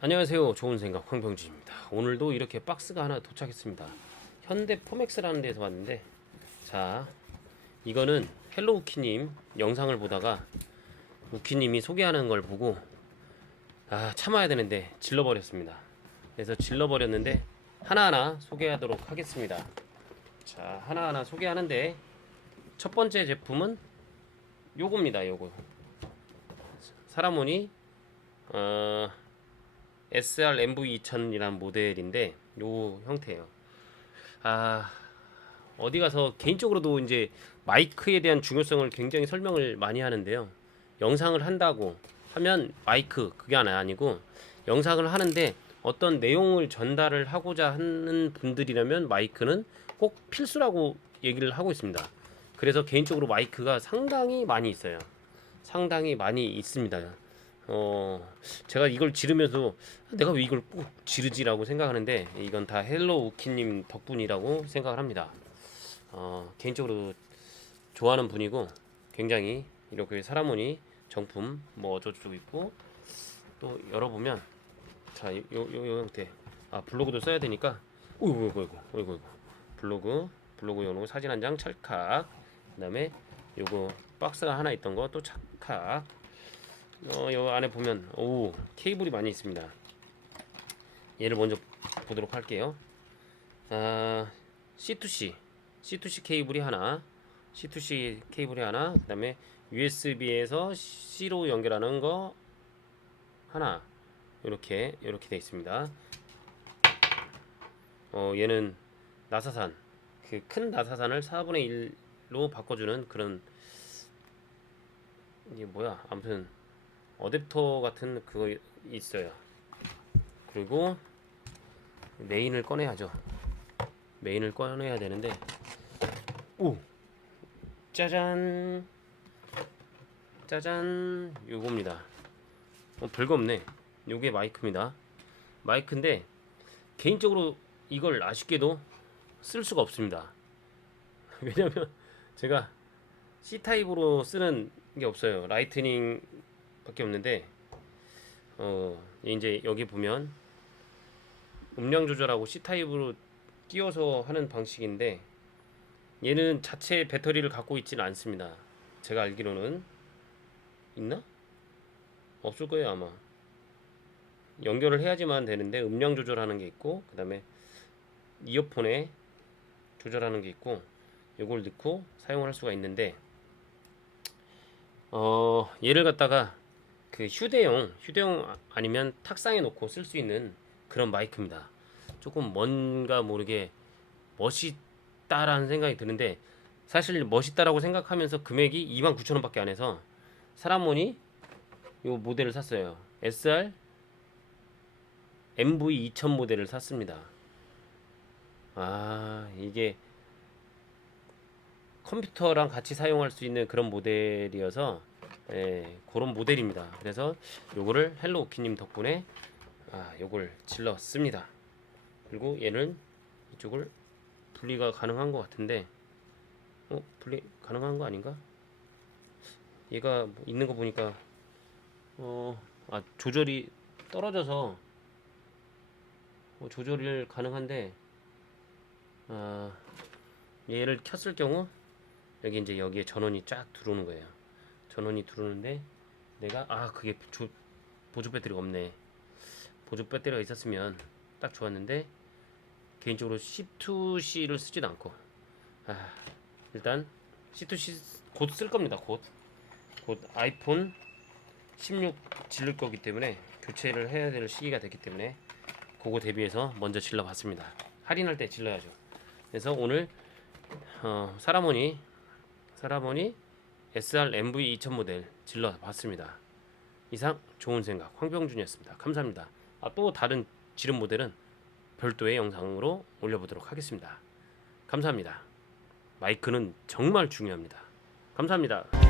안녕하세요. 좋은 생각 황병진입니다. 오늘도 이렇게 박스가 하나 도착했습니다. 현대 포맥스라는 데서 왔는데 자 이거는 헬로 우키님 영상을 보다가 우키님이 소개하는 걸 보고 아 참아야 되는데 질러버렸습니다. 그래서 질러버렸는데 하나하나 소개하도록 하겠습니다. 자 하나하나 소개하는데 첫 번째 제품은 요겁니다. 요거 사라모니 어, SR MV2000이라는 모델인데 요 형태예요. 아 어디 가서 개인적으로도 이제 마이크에 대한 중요성을 굉장히 설명을 많이 하는데요. 영상을 한다고 하면 마이크 그게 하나 아니고 영상을 하는데 어떤 내용을 전달을 하고자 하는 분들이라면 마이크는 꼭 필수라고 얘기를 하고 있습니다. 그래서 개인적으로 마이크가 상당히 많이 있어요. 상당히 많이 있습니다. 어, 제가 이걸 지르면서 내가 왜 이걸 꼭 지르지라고 생각하는데 이건 다 헬로 우키님 덕분이라고 생각을 합니다. 어, 개인적으로 좋아하는 분이고 굉장히 이렇게 사라모니 정품 뭐 어쩌고저쩌고 있고 또 열어보면 자, 요, 요, 요 형태. 아 블로그도 써야 되니까. 어이구 어이구 어이구 어이구 어이구. 블로그 블로그 요거 사진 한 장 찰칵. 그다음에 요거 박스가 하나 있던 거 또 찰칵 어, 요 안에 보면 오 케이블이 많이 있습니다. 얘를 먼저 보도록 할게요. 아, C2C, C2C 케이블이 하나, C2C 케이블이 하나, 그 다음에 USB에서 C로 연결하는 거 하나, 이렇게 이렇게 돼 있습니다. 어, 얘는 나사산, 그 큰 나사산을 4분의 1로 바꿔주는 그런 이게 뭐야? 아무튼 어댑터 같은 그거 있어요. 그리고 메인을 꺼내야죠. 메인을 꺼내야 되는데 오 짜잔 짜잔 요겁니다. 어, 별거 없네. 요게 마이크입니다. 마이크인데 개인적으로 이걸 아쉽게도 쓸 수가 없습니다. 왜냐면 제가 C 타입으로 쓰는 게 없어요. 라이트닝 밖에 없는데 어 이제 여기 보면 음량 조절하고 C 타입으로 끼워서 하는 방식인데 얘는 자체 배터리를 갖고 있지는 않습니다. 제가 알기로는 있나? 없을 거예요 아마. 연결을 해야지만 되는데 음량 조절하는 게 있고 그다음에 이어폰에 조절하는 게 있고 이걸 넣고 사용을 할 수가 있는데 어 얘를 갖다가 그 휴대용 휴대용 아- 아니면 탁상에 놓고 쓸 수 있는 그런 마이크입니다. 조금 뭔가 모르게 멋있다라는 생각이 드는데 사실 멋있다라고 생각하면서 금액이 29,000원밖에 안 해서 사라모니 요 모델을 샀어요. SR MV2000 모델을 샀습니다. 아, 이게 컴퓨터랑 같이 사용할 수 있는 그런 모델이어서 예, 그런 모델입니다. 그래서 요거를 헬로 오키님 덕분에 아, 요걸 질렀습니다. 그리고 얘는 이쪽을 분리가 가능한 것 같은데 어 분리 가능한 거 아닌가? 얘가 뭐 있는 거 보니까 어 아 조절이 떨어져서 어, 조절이 가능한데 아 얘를 켰을 경우 여기 이제 여기에 전원이 쫙 들어오는 거예요. 전원이 들어오는데 내가 아 그게 조, 보조 배터리가 없네. 보조 배터리가 있었으면 딱 좋았는데 개인적으로 C2C를 쓰지도 않고 아 일단 C2C 곧 쓸 겁니다. 곧. 곧 아이폰 16 질릴 거기 때문에 교체를 해야 될 시기가 됐기 때문에 그거 대비해서 먼저 질러 봤습니다. 할인할 때 질러야죠. 그래서 오늘 어, 사라모니 사라모니 SR MV 2000 모델 질러 봤습니다. 이상 좋은 생각 황병준이었습니다. 감사합니다. 아, 또 다른 지름 모델은 별도의 영상으로 올려보도록 하겠습니다. 감사합니다. 마이크는 정말 중요합니다. 감사합니다.